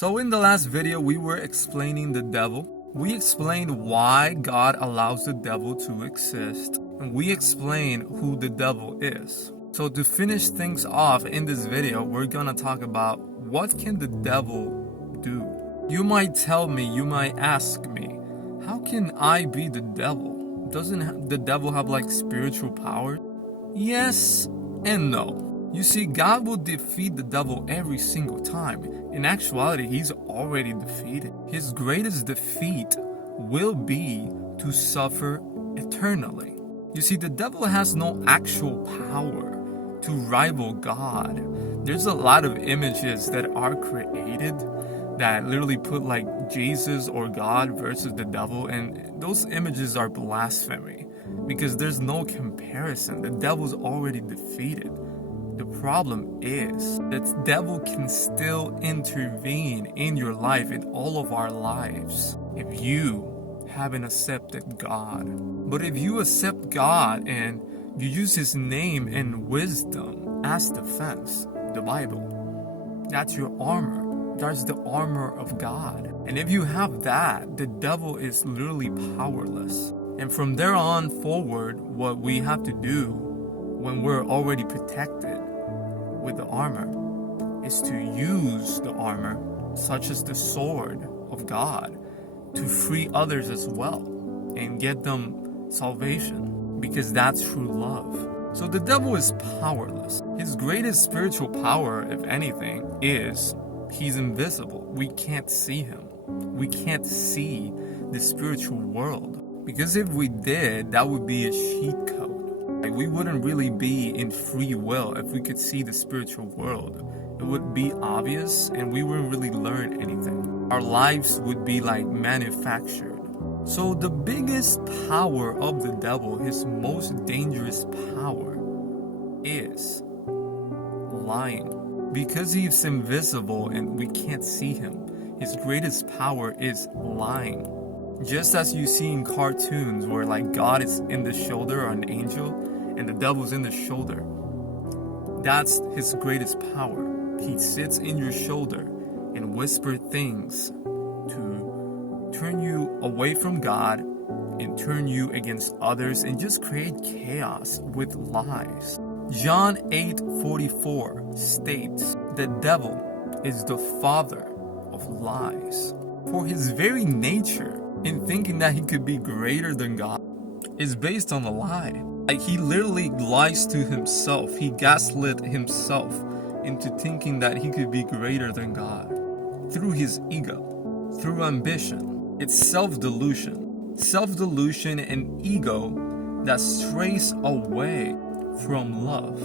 So in the last video, we were explaining the devil. We explained why God allows the devil to exist. And we explained who the devil is. So to finish things off in this video, we're gonna talk about what can the devil do. You might tell me, you might ask me, how can I be the devil? Doesn't the devil have like spiritual power? Yes and no. You see, God will defeat the devil every single time. In actuality, he's already defeated. His greatest defeat will be to suffer eternally. You see, the devil has no actual power to rival God. There's a lot of images that are created that literally put like Jesus or God versus the devil, and those images are blasphemy because there's no comparison. The devil's already defeated. The problem is that the devil can still intervene in your life, in all of our lives, if you haven't accepted God. But if you accept God and you use His name and wisdom as defense, the Bible, that's your armor. That's the armor of God. And if you have that, the devil is literally powerless. And from there on forward, what we have to do when we're already protected with the armor is to use the armor, such as the sword of God, to free others as well and get them salvation, because that's true love. So the devil is powerless. His greatest spiritual power, if anything, is he's invisible. We can't see him. We can't see the spiritual world, because if we did, that would be a cheat code. Like, we wouldn't really be in free will if we could see the spiritual world. It would be obvious and we wouldn't really learn anything. Our lives would be like manufactured. So the biggest power of the devil, his most dangerous power, is lying. Because he's invisible and we can't see him, his greatest power is lying. Just as you see in cartoons where like God is in the shoulder or an angel and the devil's in the shoulder. That's his greatest power. He sits in your shoulder and whispers things to turn you away from God and turn you against others and just create chaos with lies. John 8:44 states, "The devil is the father of lies." For his very nature, in thinking that he could be greater than God, is based on a lie. Like, he literally lies to himself. He gaslit himself into thinking that he could be greater than God through his ego, through ambition. It's self-delusion. Self-delusion and ego that strays away from love.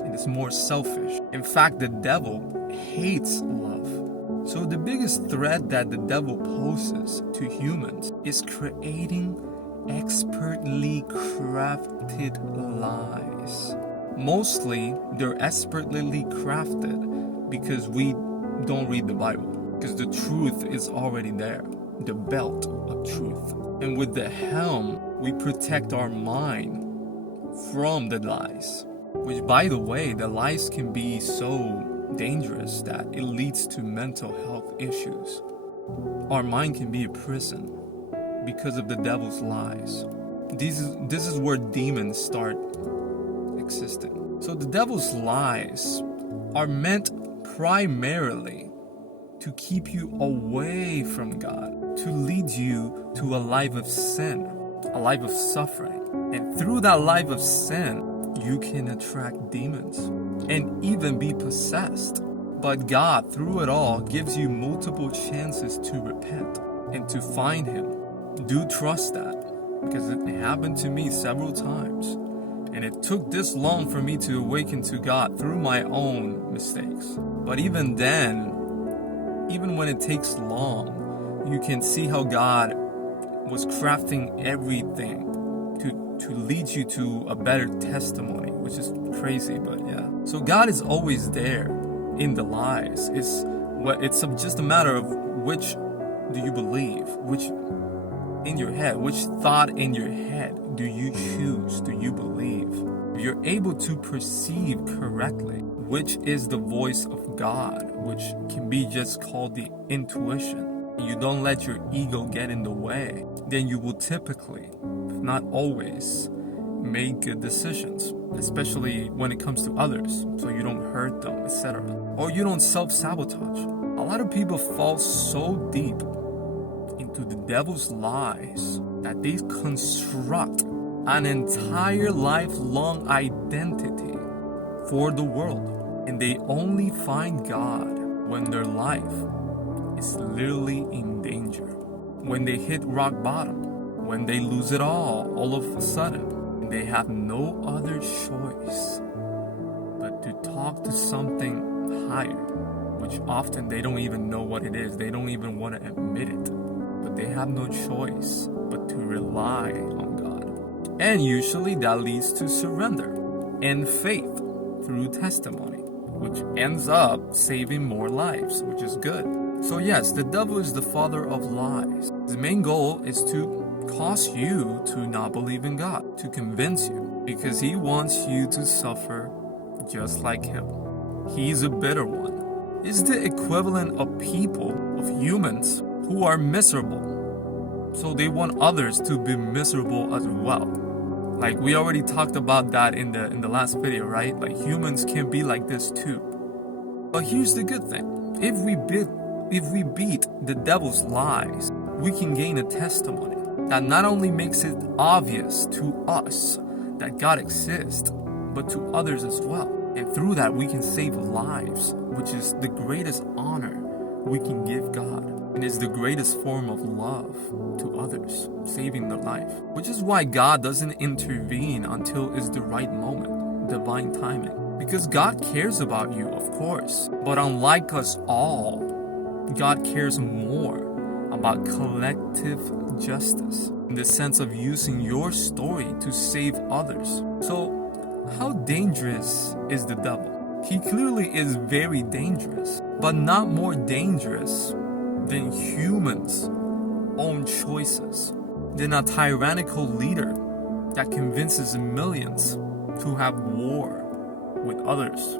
It is more selfish. In fact, the devil hates love. So the biggest threat that the devil poses to humans is creating expertly crafted lies. Mostly, they're expertly crafted because we don't read the Bible. Because the truth is already there. The belt of truth. And with the helm, we protect our mind from the lies. Which, by the way, the lies can be so dangerous that it leads to mental health issues. Our mind can be a prison because of the devil's lies. This is where demons start existing. So the devil's lies are meant primarily to keep you away from God, to lead you to a life of sin, a life of suffering. And through that life of sin, you can attract demons and even be possessed. But God, through it all, gives you multiple chances to repent and to find Him. Do trust that, because it happened to me several times. And it took this long for me to awaken to God through my own mistakes. But even then, even when it takes long, you can see how God was crafting everything to lead you to a better testimony, which is crazy, but yeah. So God is always there in the lies. It's just a matter of which do you believe, which in your head, which thought in your head do you choose, do you believe? If you're able to perceive correctly which is the voice of God, which can be just called the intuition, you don't let your ego get in the way, then you will typically, if not always, make good decisions, especially when it comes to others, so you don't hurt them, etc. Or you don't self-sabotage. A lot of people fall so deep into the devil's lies that they construct an entire lifelong identity for the world, and they only find God when their life is literally in danger, when they hit rock bottom, when they lose it all of a sudden, and they have no other choice but to talk to something higher, which often they don't even know what it is. They don't even want to admit it, but they have no choice but to rely on God. And usually that leads to surrender and faith through testimony, which ends up saving more lives, which is good. So yes, the devil is the father of lies. His main goal is to cause you to not believe in God, to convince you, because he wants you to suffer just like him. He's a bitter one. He's the equivalent of people, of humans, who are miserable. So they want others to be miserable as well. Like we already talked about that in the last video, right? Like humans can be like this too. But here's the good thing. If we beat the devil's lies, we can gain a testimony that not only makes it obvious to us that God exists, but to others as well. And through that, we can save lives, which is the greatest honor we can give God. And is the greatest form of love to others, saving their life. Which is why God doesn't intervene until it's the right moment, divine timing. Because God cares about you, of course. But unlike us all, God cares more about collective justice, in the sense of using your story to save others. So, how dangerous is the devil? He clearly is very dangerous, but not more dangerous than humans' own choices, than a tyrannical leader that convinces millions to have war with others,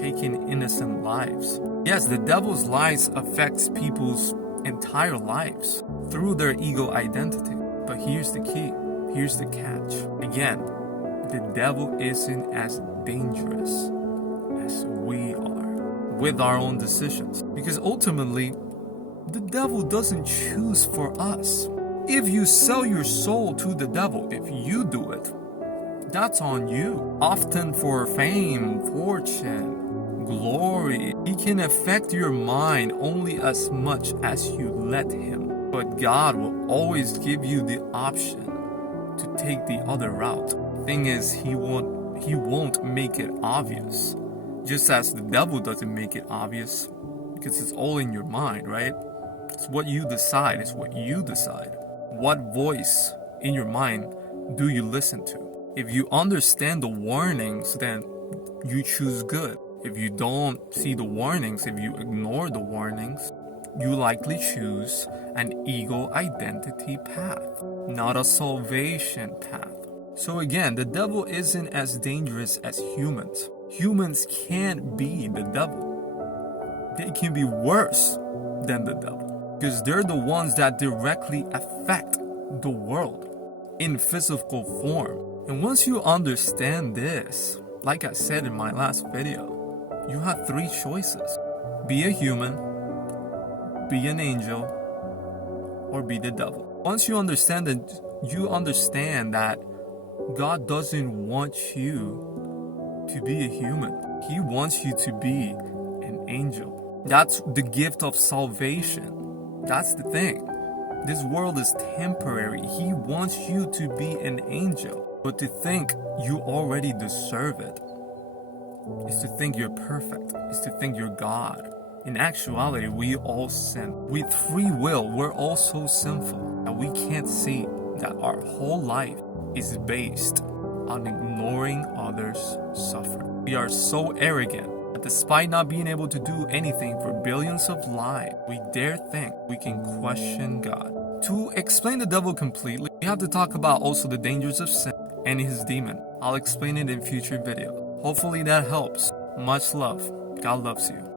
taking innocent lives. Yes, the devil's lies affects people's entire lives through their ego identity. But here's the key, here's the catch. Again, the devil isn't as dangerous as we are with our own decisions. Because ultimately, the devil doesn't choose for us. If you sell your soul to the devil, if you do it, that's on you. Often for fame, fortune, glory, he can affect your mind only as much as you let him. But God will always give you the option to take the other route. Thing is, he won't make it obvious. Just as the devil doesn't make it obvious, because it's all in your mind, right? It's what you decide. It's what you decide. What voice in your mind do you listen to? If you understand the warnings, then you choose good. If you don't see the warnings, if you ignore the warnings, you likely choose an ego identity path, not a salvation path. So again, the devil isn't as dangerous as humans. Humans can't be the devil. They can be worse than the devil, because they're the ones that directly affect the world in physical form. And once you understand this, like I said in my last video, you have three choices. Be a human, be an angel, or be the devil. Once you understand that God doesn't want you to be a human. He wants you to be an angel. That's the gift of salvation. That's the thing. This world is temporary. He wants you to be an angel. But to think you already deserve it is to think you're perfect, is to think you're God. In actuality, we all sin. With free will, we're all so sinful that we can't see that our whole life is based on ignoring others' suffering. We are so arrogant that despite not being able to do anything for billions of lives, we dare think we can question God. To explain the devil completely, we have to talk about also the dangers of sin and his demon. I'll explain it in future videos. Hopefully that helps. Much love. God loves you.